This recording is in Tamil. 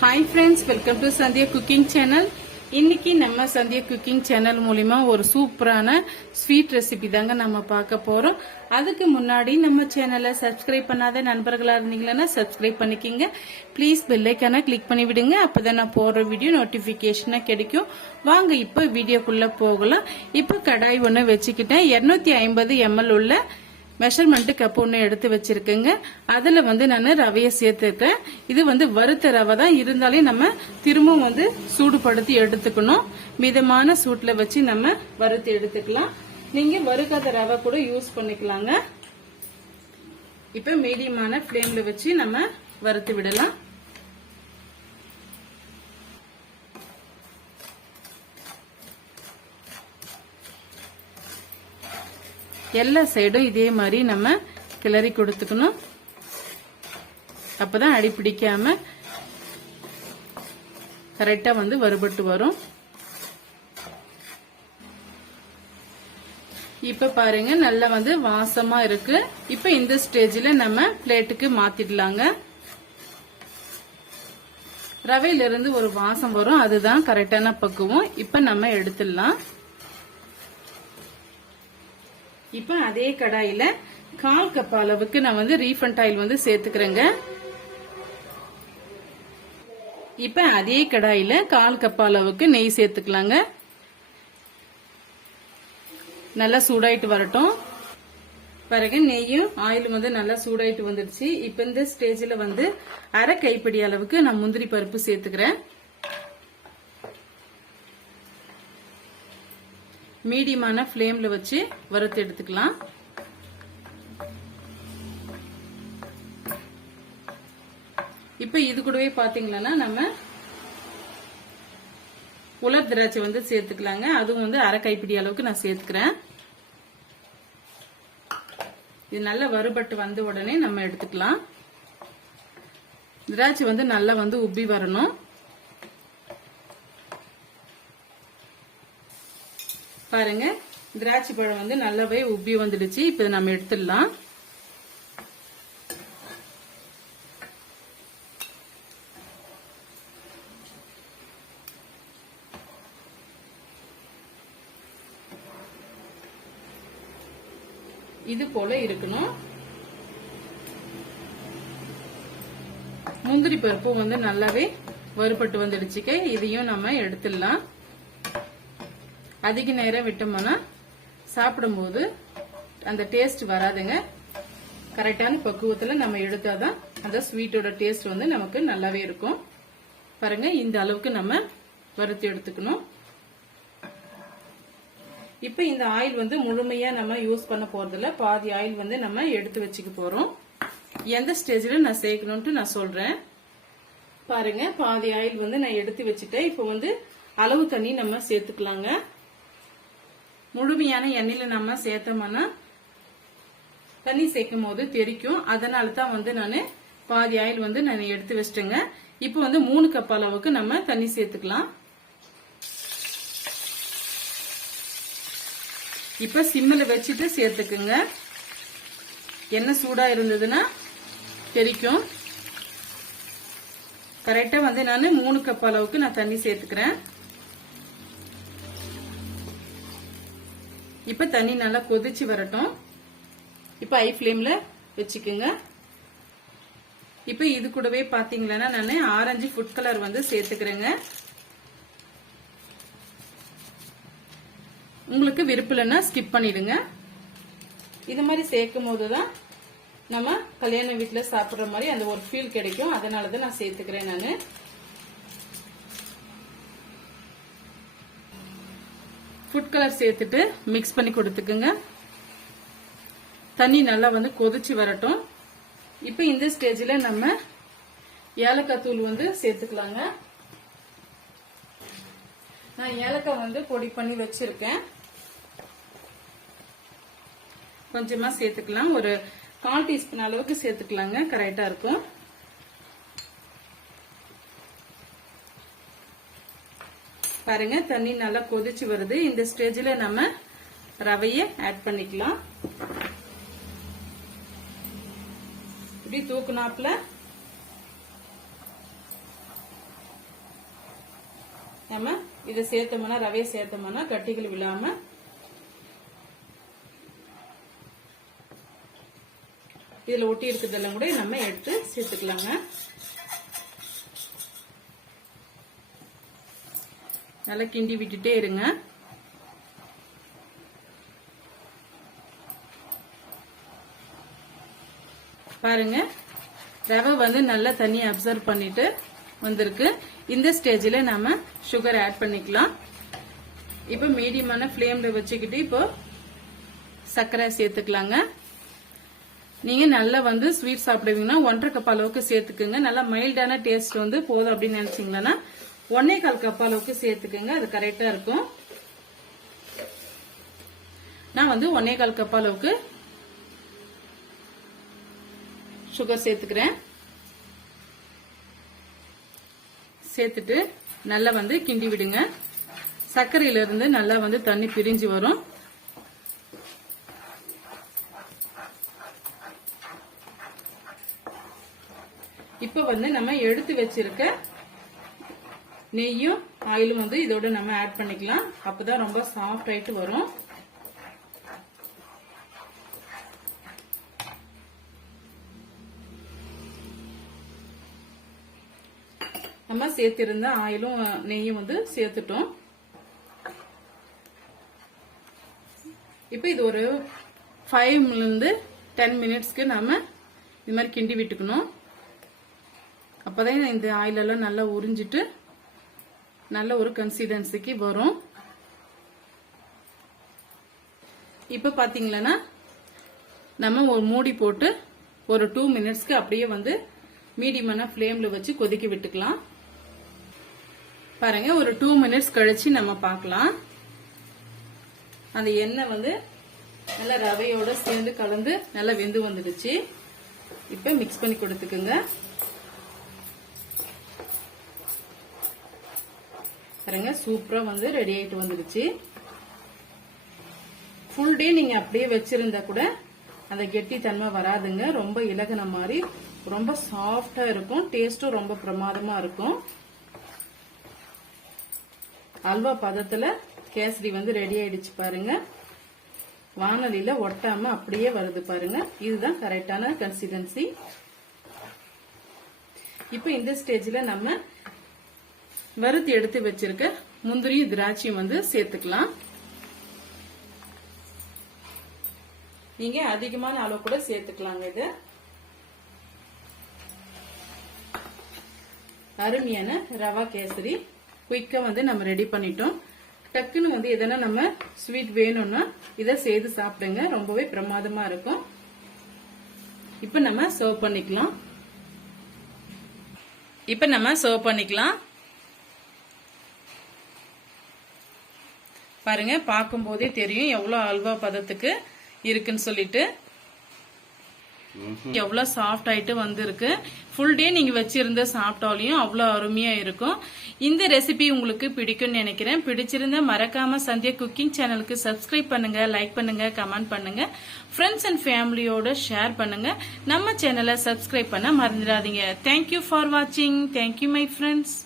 Hi friends welcome to Sandhya cooking channel இன்னைக்கு நம்ம சந்தியா குக்கிங் சேனல் மூலிமா ஒரு சூப்பரான ஸ்வீட் ரெசிபி தாங்க நம்ம பார்க்க போறோம். அதுக்கு முன்னாடி நம்ம சேனலை சப்ஸ்கிரைப் பண்ணாத நண்பர்களா இருந்தீங்கன்னா சப்ஸ்கிரைப் பண்ணிக்கிங்க. ப்ளீஸ் பெல்லைக்கான கிளிக் பண்ணி விடுங்க. அப்போதான் நான் போடுற வீடியோ நோட்டிபிகேஷனா கிடைக்கும். வாங்க இப்போ வீடியோக்குள்ள போகலாம். இப்போ கடாய் ஒன்று வச்சுக்கிட்டேன். 250 ஐம்பது எம்எல் உள்ள மெஷர்மெண்ட் கப் ஒன்று எடுத்து வச்சிருக்கேங்க. அதில் வந்து நான் ரவையை சேர்த்துருக்கேன். இது வந்து வறுத்த ரவை தான். இருந்தாலே நம்ம திரும்பவும் வந்து சூடுபடுத்தி எடுத்துக்கணும். மிதமான சூட்டில் வச்சு நம்ம வறுத்து எடுத்துக்கலாம். நீங்கள் வறுக்காத ரவை கூட யூஸ் பண்ணிக்கலாங்க. இப்போ மீடியமான ஃப்ளேமில் வச்சு நம்ம வறுத்து விடலாம். எல்லா சைடும் இதே மாதிரி நம்ம கிளறி கொடுத்துக்கணும். அப்பதான் அடி பிடிக்காம கரெக்டா வந்து வறுபட்டு வரும். இப்ப பாருங்க நல்லா வந்து வாசமா இருக்கு. இப்ப இந்த ஸ்டேஜ்ல நம்ம பிளேட்டுக்கு மாத்திடலாங்க. ரவையில இருந்து ஒரு வாசம் வரும். அதுதான் கரெக்டான பக்குவம். இப்ப நம்ம எடுத்துடலாம். இப்ப அதே கடாயில கால் கப் அளவுக்கு நான் வந்து ரீஃபண்ட் ஆயில் வந்து சேர்த்துக்கிறேங்க. இப்ப அதே கடாயில கால் கப் அளவுக்கு நெய் சேர்த்துக்கலாங்க. நல்லா சூடாயிட்டு வரட்டும். பிறகு நெய்யும் ஆயிலும் வந்து நல்லா சூடாயிட்டு வந்துடுச்சு. இப்ப இந்த ஸ்டேஜில் வந்து அரை கைப்பிடி அளவுக்கு நான் முந்திரி பருப்பு சேர்த்துக்கிறேன். மீடியமான ஃப்ளேமில் வச்சு வறுத்து எடுத்துக்கலாம். இப்ப இது கூடவே பாத்தீங்கன்னா நம்ம உலர் திராட்சை வந்து சேர்த்துக்கலாங்க. அதுவும் வந்து அரை கைப்பிடி அளவுக்கு நான் சேர்த்துக்கிறேன். இது நல்லா வறுபட்டு வந்த உடனே நம்ம எடுத்துக்கலாம். திராட்சை வந்து நல்லா வந்து உப்பி வரணும். பாருங்க திராட்சை பழம் வந்து நல்லாவே உப்பி வந்துடுச்சு. இப்ப நம்ம எடுத்துடலாம். இது போல இருக்கணும். முந்திரி பருப்பு வந்து நல்லாவே வறுபட்டு வந்துடுச்சுக்க. இதையும் நம்ம எடுத்துடலாம். அதிக நேரம் விட்டோம்னா சாப்பிடும்போது அந்த டேஸ்ட் வராதுங்க. கரெக்டான பக்குவத்தில் நம்ம எடுத்தாதான் அந்த ஸ்வீட்டோட டேஸ்ட் வந்து நமக்கு நல்லாவே இருக்கும். பாருங்க இந்த அளவுக்கு நம்ம வறுத்து எடுத்துக்கணும். இப்ப இந்த ஆயில் வந்து முழுமையா நம்ம யூஸ் பண்ண போகிறதில்ல பாதி ஆயில் வந்து நம்ம எடுத்து வச்சுக்க போறோம். எந்த ஸ்டேஜில் நான் சேர்க்கணும்ட்டு நான் சொல்றேன். பாருங்க பாதி ஆயில் வந்து நான் எடுத்து வச்சுட்டேன். இப்போ வந்து அளவு தண்ணி நம்ம சேர்த்துக்கலாங்க. முழுமையான எண்ணெயில நம்ம சேர்த்தோம்னா தண்ணி சேர்க்கும் போது தெரிக்கும். அதனால தான் வந்து நான் பாதி ஆயில் வந்து நான் எடுத்து வச்சிட்டேங்க. இப்போ வந்து மூணு கப் அளவுக்கு நம்ம தண்ணி சேர்த்துக்கலாம். இப்ப சிம்மில் வச்சுட்டு சேர்த்துக்குங்க. எண்ணெய் சூடா இருந்ததுன்னா தெரிக்கும். கரெக்டா வந்து நான் மூணு கப் அளவுக்கு நான் தண்ணி சேர்த்துக்கிறேன். இப்ப தண்ணி நல்லா கொதிச்சு வரட்டும். இப்ப ஐ ஃப்ளேமில் வச்சுக்கோங்க. இப்ப இது கூடவே பாத்தீங்கன்னா நான் ஆரஞ்சு ஃபுட் கலர் வந்து சேர்த்துக்கிறேங்க. உங்களுக்கு விருப்பம் ஸ்கிப் பண்ணிடுங்க. இது மாதிரி சேர்க்கும் போதுதான் நம்ம கல்யாண வீட்டுல சாப்பிடுற மாதிரி அந்த ஒரு ஃபீல் கிடைக்கும். அதனாலதான் நான் சேர்த்துக்கிறேன் நான். ஃபுட் கலர் சேர்த்துட்டு மிக்ஸ் பண்ணி கொடுத்துக்குங்க. தண்ணி நல்லா வந்து கொதிச்சு வரட்டும். இப்போ இந்த ஸ்டேஜில் நம்ம ஏலக்காய் தூள் வந்து சேர்த்துக்கலாங்க. நான் ஏலக்காய் வந்து பொடி பண்ணி வச்சிருக்கேன். கொஞ்சமாக சேர்த்துக்கலாம். ஒரு கால் டீஸ்பூன் அளவுக்கு சேர்த்துக்கலாங்க. கரெக்டாக இருக்கும். பாருங்க தண்ணி நல்லா கொதிச்சு வருது. இந்த ஸ்டேஜ்ல நம்ம ரவைய ஆட் பண்ணிக்கலாம். இப்படி தூக்குனாப்புல. நம்ம இதை சேர்த்தோம்னா ரவையை சேர்த்தோம்னா கட்டிகள் விழாம. இதுல ஒட்டி இருக்கிறதெல்லாம் கூட நம்ம எடுத்து சேர்த்துக்கலாங்க. நல்லா கிண்டி விட்டுட்டே இருங்க. பாருங்க ரவை வந்து நல்லா தண்ணி அப்சர்வ் பண்ணிட்டு வந்திருக்கு. இந்த ஸ்டேஜில் நாம சுகர் ஆட் பண்ணிக்கலாம். இப்போ மீடியமான ஃப்ளேமில் வச்சுக்கிட்டு இப்போ சர்க்கரை சேர்த்துக்கலாங்க. நீங்க நல்லா வந்து ஸ்வீட் சாப்பிடுவீங்கன்னா ஒன்றரை கப் அளவுக்கு சேர்த்துக்குங்க. நல்லா மைல்டான டேஸ்ட் வந்து போதும் அப்படின்னு நினைச்சீங்கன்னா ஒன்னே கால் கப் அளவுக்கு சேர்த்துக்குங்க. அது கரெக்டா இருக்கும். நான் வந்து ஒன்னே கால் கப் அளவுக்கு சுகர் சேர்த்துக்கிறேன். சேர்த்துட்டு நல்லா வந்து கிண்டி விடுங்க. சர்க்கரையிலிருந்து நல்லா வந்து தண்ணி பிரிஞ்சு வரும். இப்ப வந்து நம்ம எடுத்து வச்சிருக்க நெய்யும் ஆயிலும் வந்து இதோட நம்ம ஆட் பண்ணிக்கலாம். அப்பதான் ரொம்ப சாஃப்ட் ஆயிட்டு வரும். நம்ம சேர்த்திருந்த ஆயிலும் நெய்யும் வந்து சேர்த்துட்டோம். இப்போ இது ஒரு ஃபைவ்லேருந்து டென் மினிட்ஸ்க்கு நம்ம இது மாதிரி கிண்டி விட்டுக்கணும். அப்போதான் இந்த ஆயிலெல்லாம் நல்லா உறிஞ்சிட்டு நல்ல ஒரு கன்சிஸ்டன்சிக்கு வரும். இப்ப பாத்தீங்களன்னா நம்ம ஒரு மூடி போட்டு ஒரு டூ மினிட்ஸ்க்கு அப்படியே வந்து மீடியமான ஃப்ளேம்ல வச்சு கொதிக்க விட்டுக்கலாம். பாருங்க ஒரு டூ மினிட்ஸ் கழிச்சு நம்ம பார்க்கலாம். அந்த எண்ணெய் வந்து நல்லா ரவையோட சேர்ந்து கலந்து நல்லா வெந்து வந்துடுச்சு. இப்ப மிக்ஸ் பண்ணி கொடுத்துக்குங்க. பாருங்க சூப்பரா வந்து ரெடி ஆயிட்டு வந்துடுச்சு. ஃபுல் டே நீங்க அப்படியே வச்சிருந்தா கூட அந்த கெட்டி தன்மை வராதுங்க. ரொம்ப இலகுன மாதிரி ரொம்ப சாஃப்டா இருக்கும். டேஸ்டும் ரொம்ப பிரமாதமா இருக்கும். அல்வா பதத்துல கேசரி வந்து ரெடி ஆயிடுச்சு பாருங்க. வானொலியில ஒட்டாம அப்படியே வருது பாருங்க. இதுதான் கரெக்டான கன்சிஸ்டன்சி இப்போ இந்த ஸ்டேஜ்ல நம்ம வறுத்து எடுத்து வச்சிருக்க முந்திரியும் திராட்சையும் வந்து சேர்த்துக்கலாம். நீங்க அதிகமான அளவு கூட சேர்த்துக்கலாங்க இது. அருமையான ரவா கேசரி குயிக்கா வந்து நம்ம ரெடி பண்ணிட்டோம். டக்குன்னு வந்து எதனா நம்ம ஸ்வீட் வேணும்னா இதை செய்து சாப்பிடுங்க. ரொம்பவே பிரமாதமா இருக்கும். இப்ப நம்ம சர்வ் பண்ணிக்கலாம். இப்ப நம்ம சர்வ் பண்ணிக்கலாம். பாருங்க பார்க்கும்போதே தெரியும் எவ்வளவு அல்வா பதத்துக்கு இருக்குன்னு சொல்லிட்டு. எவ்வளவு சாஃப்ட் ஆயிட்டு வந்திருக்கு. ஃபுல் டே நீங்க வச்சிருந்த சாப்பிட்டாலையும் அவ்வளவு அருமையா இருக்கும். இந்த ரெசிபி உங்களுக்கு பிடிக்கும்னு நினைக்கிறேன். பிடிச்சிருந்தா மறக்காம சந்தியா குக்கிங் சேனலுக்கு சப்ஸ்கிரைப் பண்ணுங்க லைக் பண்ணுங்க கமெண்ட் பண்ணுங்க. ஃப்ரெண்ட்ஸ் அண்ட் ஃபேமிலியோட ஷேர் பண்ணுங்க. நம்ம சேனலை சப்ஸ்கிரைப் பண்ண மறந்துடாதீங்க. தேங்க்யூ ஃபார் வாட்சிங் தேங்க்யூ மை ஃப்ரெண்ட்ஸ்